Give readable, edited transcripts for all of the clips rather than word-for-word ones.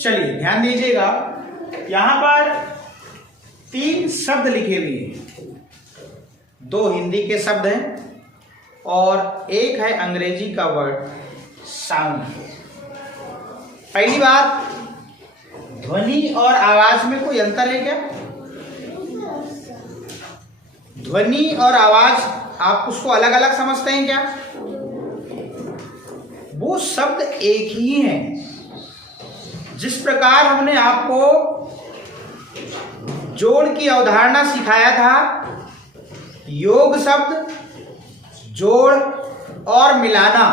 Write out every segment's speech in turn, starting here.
चलिए ध्यान दीजिएगा, यहां पर 3 शब्द लिखे हुए हैं। 2 हिंदी के शब्द हैं और एक है अंग्रेजी का वर्ड साउंड। पहली बात, ध्वनि और आवाज में कोई अंतर है क्या? ध्वनि और आवाज आप उसको अलग अलग समझते हैं क्या? वो शब्द एक ही हैं। जिस प्रकार हमने आपको जोड़ की अवधारणा सिखाया था, योग शब्द, जोड़ और मिलाना,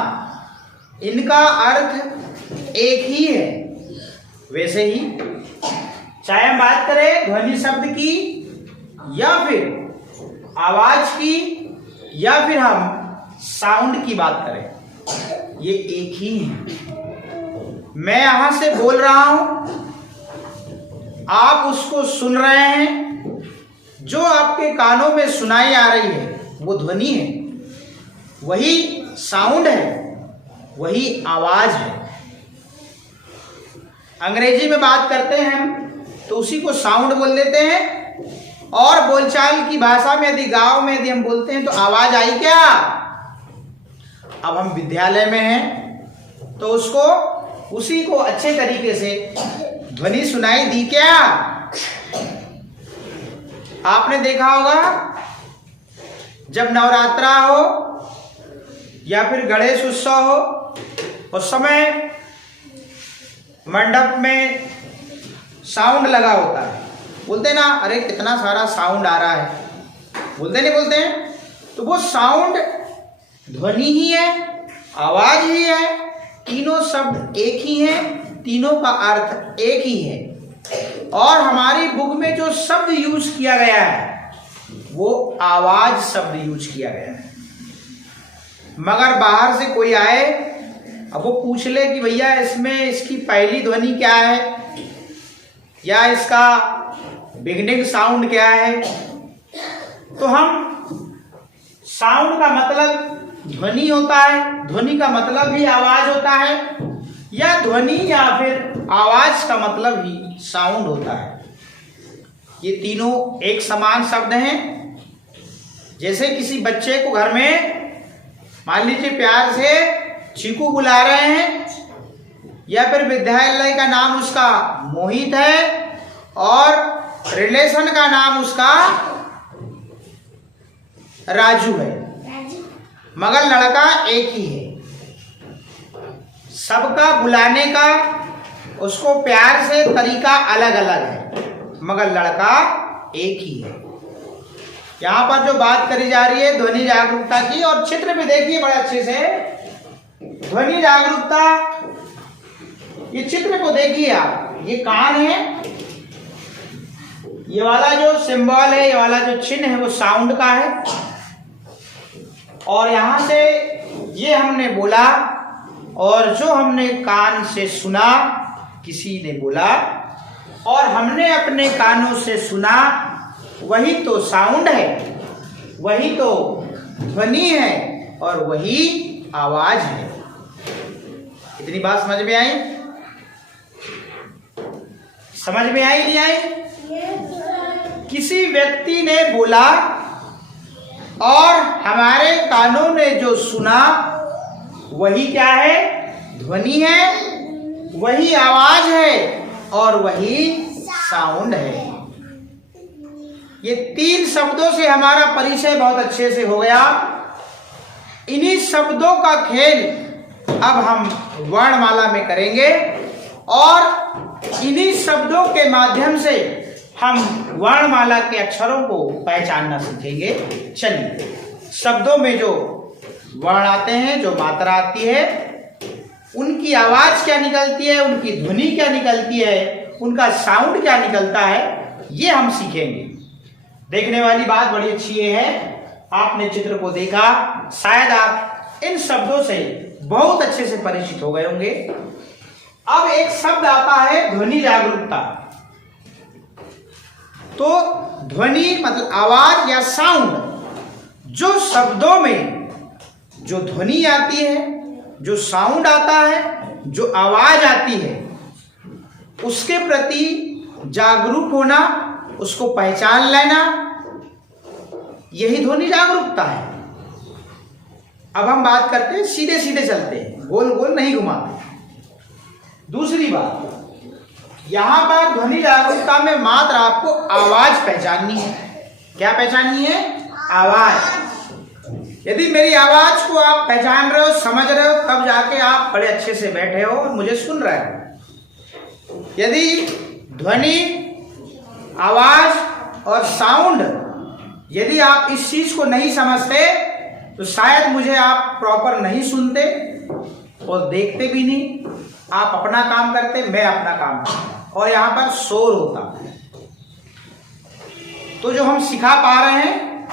इनका अर्थ एक ही है। वैसे ही चाहे हम बात करें ध्वनि शब्द की या फिर आवाज की या फिर हम साउंड की बात करें, ये एक ही है। मैं यहां से बोल रहा हूं, आप उसको सुन रहे हैं, जो आपके कानों में सुनाई आ रही है वो ध्वनि है, वही साउंड है, वही आवाज है। अंग्रेजी में बात करते हैं हम तो उसी को साउंड बोल देते हैं, और बोलचाल की भाषा में यदि गांव में यदि हम बोलते हैं तो आवाज आई क्या? अब हम विद्यालय में हैं तो उसको उसी को अच्छे तरीके से ध्वनि सुनाई दी क्या? आपने देखा होगा जब नवरात्रा हो या फिर गणेश उत्सव हो, उस समय मंडप में साउंड लगा होता है। बोलते ना, अरे कितना सारा साउंड आ रहा है, बोलते नहीं बोलते हैं? तो वो साउंड ध्वनि ही है, आवाज ही है। तीनों शब्द एक ही हैं, तीनों का अर्थ एक ही है। और हमारी बुक में जो शब्द यूज किया गया है वो आवाज शब्द यूज किया गया है। मगर बाहर से कोई आए, अब वो पूछ ले कि भैया इसमें इसकी पहली ध्वनि क्या है या इसका बिगनिंग साउंड क्या है, तो हम साउंड का मतलब ध्वनि होता है, ध्वनि का मतलब ही आवाज होता है, या ध्वनि या फिर आवाज का मतलब ही साउंड होता है। ये तीनों एक समान शब्द हैं। जैसे किसी बच्चे को घर में मान लीजिए प्यार से चीकू बुला रहे हैं, या फिर विद्यालय का नाम उसका मोहित है और रिलेशन का नाम उसका राजू है, मगर लड़का एक ही है। सबका बुलाने का उसको प्यार से तरीका अलग अलग है, मगर लड़का एक ही है। यहां पर जो बात करी जा रही है ध्वनि जागरूकता की, और चित्र भी देखिए बड़े अच्छे से, ध्वनि जागरूकता। ये चित्र को देखिए आप, ये कान है, ये वाला जो सिंबल है, ये वाला जो चिन्ह है वो साउंड का है, और यहां से ये हमने बोला और जो हमने कान से सुना, किसी ने बोला और हमने अपने कानों से सुना, वही तो साउंड है, वही तो ध्वनि है और वही आवाज है। इतनी बात समझ में आई? समझ में आई नहीं आई? किसी व्यक्ति ने बोला और हमारे कानों ने जो सुना, वही क्या है? ध्वनि है, वही आवाज है और वही साउंड है। ये 3 शब्दों से हमारा परिचय बहुत अच्छे से हो गया। इन्हीं शब्दों का खेल अब हम वर्णमाला में करेंगे और इन्हीं शब्दों के माध्यम से हम वर्णमाला के अक्षरों को पहचानना सीखेंगे। चलिए, शब्दों में जो वर्ण आते हैं, जो मात्रा आती है, उनकी आवाज क्या निकलती है, उनकी ध्वनि क्या निकलती है, उनका साउंड क्या निकलता है, ये हम सीखेंगे। देखने वाली बात बड़ी अच्छी है, आपने चित्र को देखा, शायद आप इन शब्दों से बहुत अच्छे से परिचित हो गए होंगे। अब एक शब्द आता है ध्वनि जागरूकता। तो ध्वनि मतलब आवाज या साउंड, जो शब्दों में जो ध्वनि आती है, जो साउंड आता है, जो आवाज आती है, उसके प्रति जागरूक होना, उसको पहचान लेना, यही ध्वनि जागरूकता है। अब हम बात करते हैं, सीधे सीधे चलते हैं, गोल गोल नहीं घुमाते। दूसरी बात, यहां पर ध्वनि जागरूकता में मात्र आपको आवाज पहचाननी है। क्या पहचाननी है? आवाज। यदि मेरी आवाज को आप पहचान रहे हो, समझ रहे हो, तब जाके आप बड़े अच्छे से बैठे हो और मुझे सुन रहे हो। यदि ध्वनि, आवाज और साउंड, यदि आप इस चीज को नहीं समझते तो शायद मुझे आप प्रॉपर नहीं सुनते और देखते भी नहीं। आप अपना काम करते, मैं अपना काम करता, और यहां पर शोर होता। तो जो हम सिखा पा रहे हैं,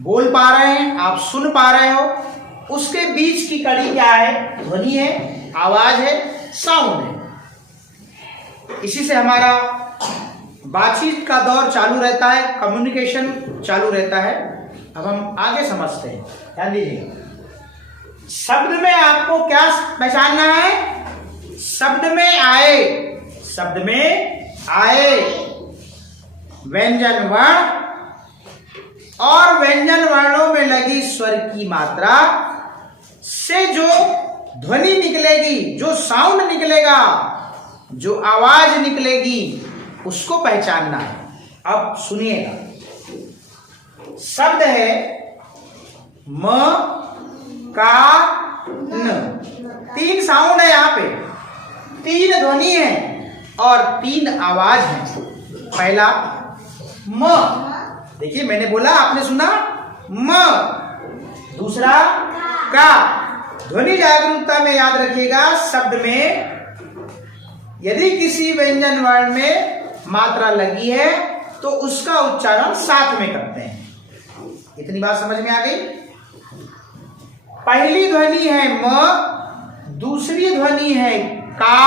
बोल पा रहे हैं, आप सुन पा रहे हो, उसके बीच की कड़ी क्या है? ध्वनि है, आवाज है, साउंड है। इसी से हमारा बातचीत का दौर चालू रहता है, कम्युनिकेशन चालू रहता है। अब हम आगे समझते हैं, ध्यान दीजिए। शब्द में आपको क्या पहचानना है? शब्द में आए, शब्द में आए व्यंजन वर्ण और व्यंजन वर्णों में लगी स्वर की मात्रा से जो ध्वनि निकलेगी, जो साउंड निकलेगा, जो आवाज निकलेगी, उसको पहचानना है। अब सुनिएगा, शब्द है म, का, न। 3 साउंड है यहां पे, 3 ध्वनि है और 3 आवाज है। पहला म, देखिए मैंने बोला, आपने सुना म। दूसरा का। ध्वनि जागरूकता में याद रखिएगा, शब्द में यदि किसी व्यंजन वर्ण में मात्रा लगी है तो उसका उच्चारण साथ में करते हैं। इतनी बात समझ में आ गई? पहली ध्वनि है म, दूसरी ध्वनि है का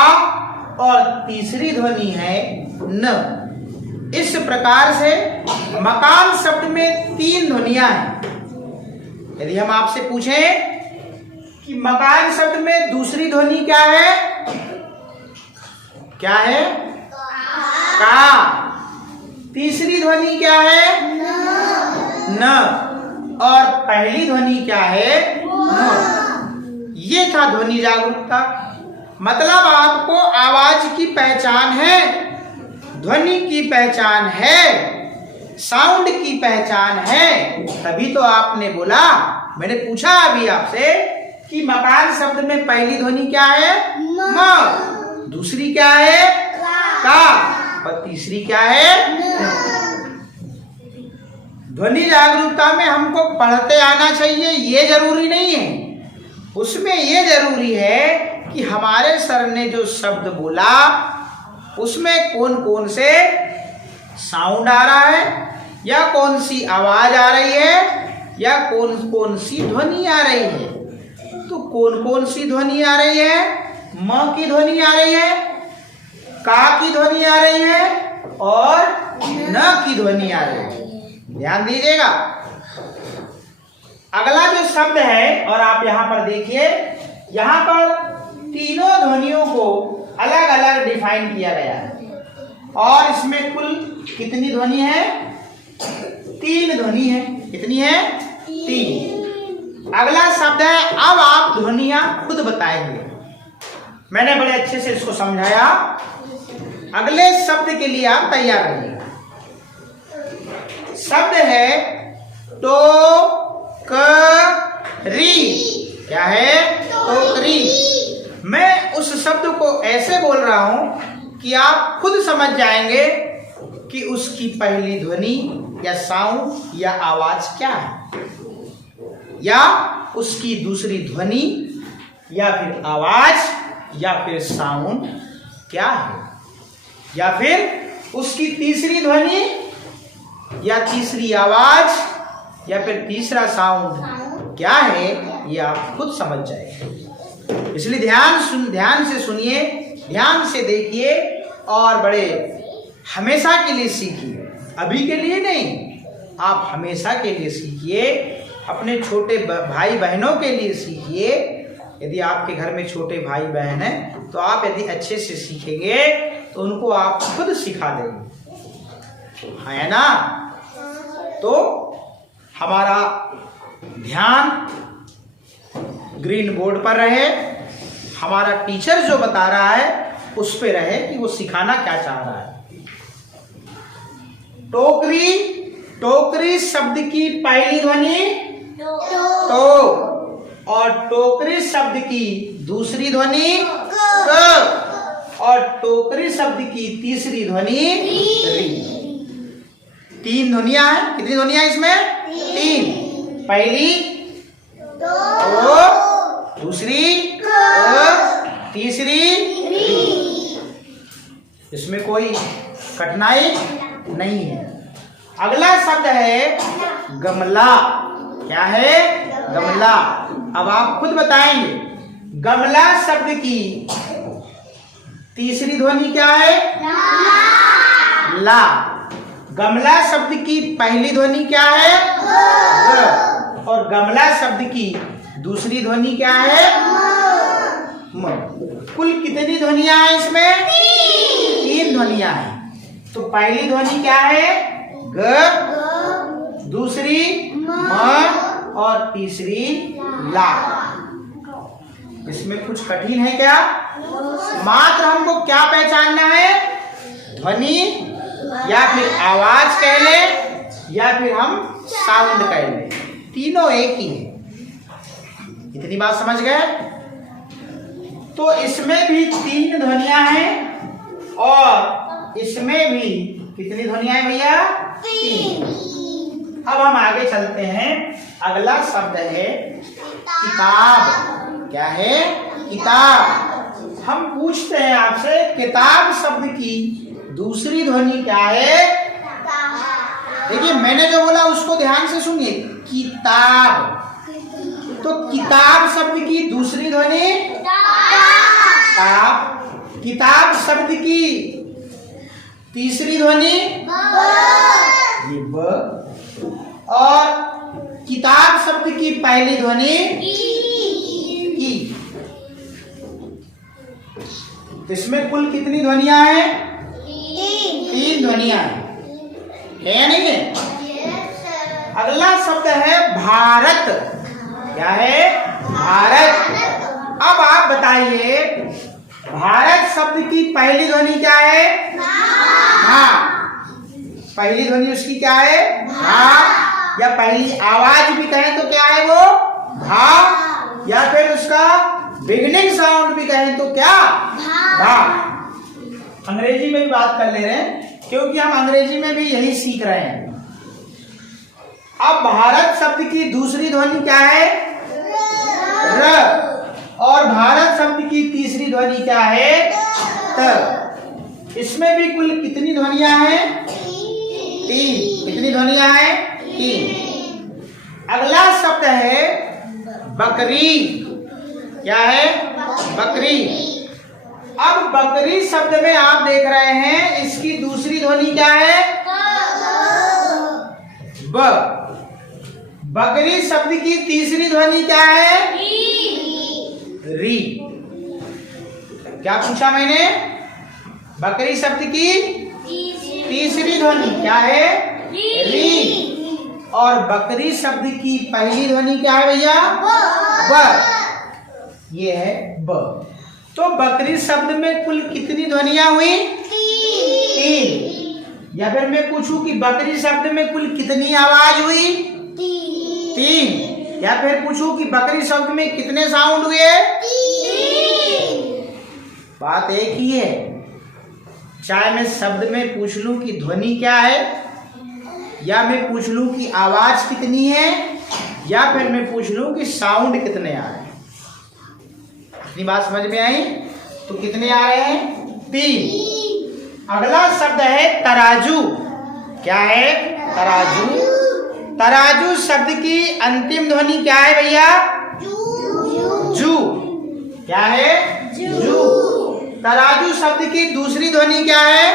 और तीसरी ध्वनि है न। इस प्रकार से मकान शब्द में 3 ध्वनियां हैं। यदि हम आपसे पूछें कि मकान शब्द में दूसरी ध्वनि क्या है? क्या है? का। तीसरी ध्वनि क्या है? न। और पहली ध्वनि क्या है? न। ये था ध्वनि जागरूकता। मतलब आपको आवाज की पहचान है, ध्वनि की पहचान है, साउंड की पहचान है, तभी तो आपने बोला। मैंने पूछा अभी आपसे कि मकान शब्द में पहली ध्वनि क्या है? म। दूसरी क्या है? का। और तीसरी क्या है? ध्वनि जागरूकता में हमको पढ़ते आना चाहिए, ये जरूरी नहीं है। उसमें ये जरूरी है कि हमारे सर ने जो शब्द बोला उसमें कौन कौन से साउंड आ रहा है, या कौन सी आवाज आ रही है, या कौन कौन सी ध्वनि आ रही है। तो कौन कौन सी ध्वनि आ रही है? म की ध्वनि आ रही है, का की ध्वनि आ रही है और न की ध्वनि आ रही है। ध्यान दीजिएगा। अगला जो शब्द है, और आप यहां पर देखिए, यहां पर तीनों ध्वनियों को अलग अलग डिफाइन किया गया है। और इसमें कुल कितनी ध्वनि है? 3 ध्वनि है। कितनी है? 3। अगला शब्द है, अब आप ध्वनियां खुद बताएंगे। मैंने बड़े अच्छे से इसको समझाया। अगले शब्द के लिए आप तैयार रहिए। शब्द है टोकरी। क्या है? टोकरी। मैं उस शब्द को ऐसे बोल रहा हूं कि आप खुद समझ जाएंगे कि उसकी पहली ध्वनि या साउंड या आवाज क्या है, या उसकी दूसरी ध्वनि या फिर आवाज या फिर साउंड क्या है, या फिर उसकी तीसरी ध्वनि या तीसरी आवाज या फिर तीसरा साउंड क्या है, ये आप खुद समझ जाएंगे। इसलिए ध्यान से सुनिए, ध्यान से देखिए और बड़े हमेशा के लिए सीखिए। अभी के लिए नहीं, आप हमेशा के लिए सीखिए। अपने छोटे भाई बहनों के लिए सीखिए। यदि आपके घर में छोटे भाई बहन हैं तो आप यदि अच्छे से सीखेंगे तो उनको आप खुद सिखा देंगे, है ना। तो हमारा ध्यान ग्रीन बोर्ड पर रहे, हमारा टीचर जो बता रहा है उस पे रहे कि वो सिखाना क्या चाह रहा है। टोकरी, टोकरी शब्द की पहली ध्वनि तो, और टोकरी शब्द की दूसरी ध्वनि क, और टोकरी शब्द की तीसरी ध्वनि री। तीन ध्वनियां हैं। कितनी ध्वनियां इसमें? तीन। पहली तो, दूसरी तीसरी री। इसमें कोई कठिनाई नहीं है। अगला शब्द है गमला। क्या है? गमला। अब आप खुद बताएंगे गमला शब्द की तीसरी ध्वनि क्या है? ला। गमला शब्द की पहली ध्वनि क्या है? ग। और गमला शब्द की दूसरी ध्वनि क्या है? म। कुल कितनी ध्वनियां हैं इसमें? तीन ध्वनियां हैं। तो पहली ध्वनि क्या है? ग, दूसरी म, और तीसरी ला। इसमें कुछ कठिन है क्या? मात्र हमको क्या पहचानना है? ध्वनि या फिर आवाज कह ले या फिर हम साउंड कह ले, तीनों एक ही है। इतनी बात समझ गए? तो इसमें भी तीन ध्वनियां हैं और इसमें भी कितनी ध्वनियां हैं भैया? तीन। अब हम आगे चलते हैं। अगला शब्द है किताब। क्या है? किताब। हम पूछते हैं आपसे किताब शब्द की दूसरी ध्वनि क्या है? देखिए मैंने जो बोला उसको ध्यान से सुनिए। किताब। तो किताब शब्द की दूसरी ध्वनि किताब। किताब शब्द की तीसरी ध्वनि ये ब। और किताब शब्द की पहली ध्वनि की। इसमें कुल कितनी ध्वनियां हैं? तीन ध्वनियां हैं, है या नहीं है? अगला शब्द है भारत। क्या है? भारत। अब आप बताइए भारत शब्द की पहली ध्वनि क्या है? हाँ। पहली ध्वनि उसकी क्या है? हाँ। या पहली आवाज भी कहें तो क्या है वो? भा। या फिर उसका बिगिनिंग साउंड भी कहें तो क्या? भा। अंग्रेजी में भी बात कर ले रहे हैं क्योंकि हम अंग्रेजी में भी यही सीख रहे हैं। अब भारत शब्द की दूसरी ध्वनि क्या है? र। और भारत शब्द की तीसरी ध्वनि क्या है? त। इसमें भी कुल कितनी ध्वनियां हैं? तीन। कितनी ध्वनियां हैं? तीन। अगला शब्द है बकरी। क्या है? बकरी। अब बकरी शब्द में आप देख रहे हैं इसकी दूसरी ध्वनि क्या है? ब। बकरी शब्द की तीसरी ध्वनि क्या है? री। क्या पूछा मैंने? बकरी शब्द की तीसरी ध्वनि क्या है? री। और बकरी शब्द की पहली ध्वनि क्या है भैया? ब। ये है ब। तो बकरी शब्द में कुल कितनी ध्वनियां हुई? तीन। या फिर मैं पूछूं कि बकरी शब्द में कुल कितनी आवाज हुई? तीन। या फिर पूछूं कि बकरी शब्द में कितने साउंड हुए? बात एक ही है। चाहे मैं शब्द में पूछ लूं कि ध्वनि क्या है, या मैं पूछ लूं कि आवाज कितनी है, या फिर मैं पूछ लूं कि साउंड कितने आ रहे हैं। इतनी बात समझ में आई? तो कितने आ रहे हैं? तीन। अगला शब्द है तराजू। क्या है? तराजू। तराजू शब्द की अंतिम ध्वनि क्या है भैया? जू। क्या है? जू। तराजू शब्द की दूसरी ध्वनि क्या है?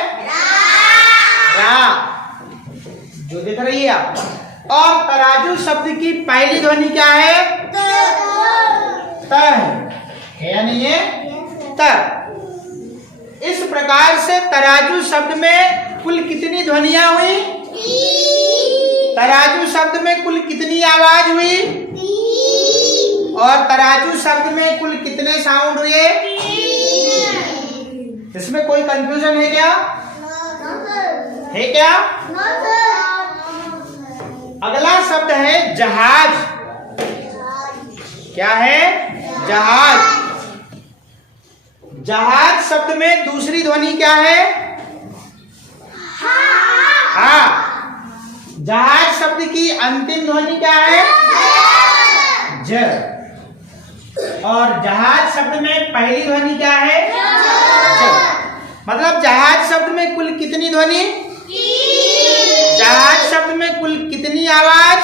रा। जो दिख रही है आप। और तराजू शब्द की पहली ध्वनि क्या है? त है या नहीं है? त। इस प्रकार से तराजू शब्द में कुल कितनी ध्वनियां हुई? तराजू शब्द में कुल कितनी आवाज हुई? और तराजू शब्द में कुल कितने साउंड हुए? इसमें कोई कंफ्यूजन है क्या? है क्या? अगला शब्द है जहाज। क्या है? जहाज। जहाज शब्द में दूसरी ध्वनि क्या है? हा। जहाज शब्द की अंतिम ध्वनि क्या है? ज। और जहाज शब्द में पहली ध्वनि क्या है? मतलब जहाज शब्द में कुल कितनी ध्वनि? जहाज शब्द में कुल कितनी आवाज?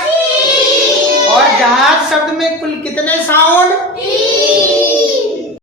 और जहाज शब्द में कुल कितने साउंड?